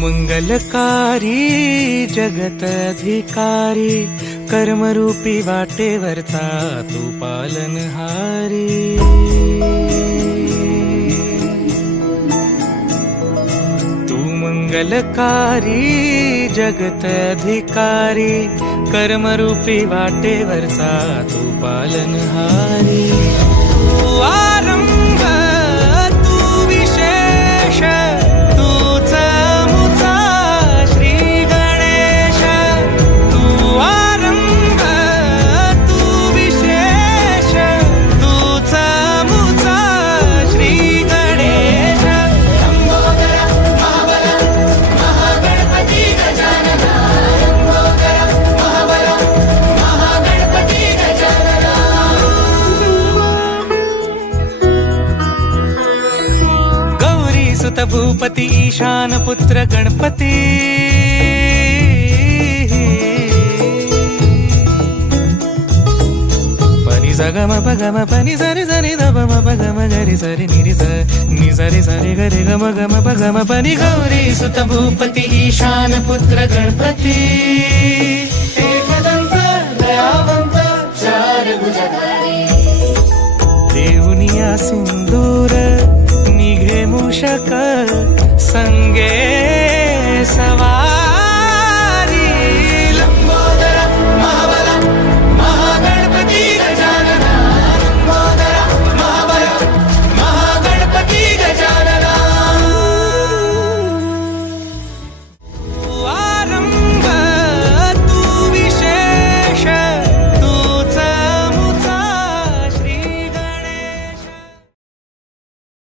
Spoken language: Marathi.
मंगलकारी जगत अधिकारी, कर्मरूपी वाटेवरचा तू पालनहारी। तू मंगलकारी जगत अधिकारी, कर्मरूपी वाटेवरचा तू पालनहारी। तू आरंभ तू विशेष, तूच मुचा श्री गणेश। तू आरंभ तू विशेष, तूच मुचा श्री गणेश। लंबोदर महाबल महागणपती गजानना, लंबोदर महाबल महागणपती गजानना। गौरी सुत भूपती ईशान पुत्र गणपती, पनी सगम पगम पनी सरी सरी ध म पगम गरी सरी निरी स नि सरी सरी गरी गम गम पगम पनी। गौरी सुत भूपती ईशान पुत्र गणपती, एकदंत दयावंत चार भुजधारी। देऊनिया सिंदूर निघे मूषक संगे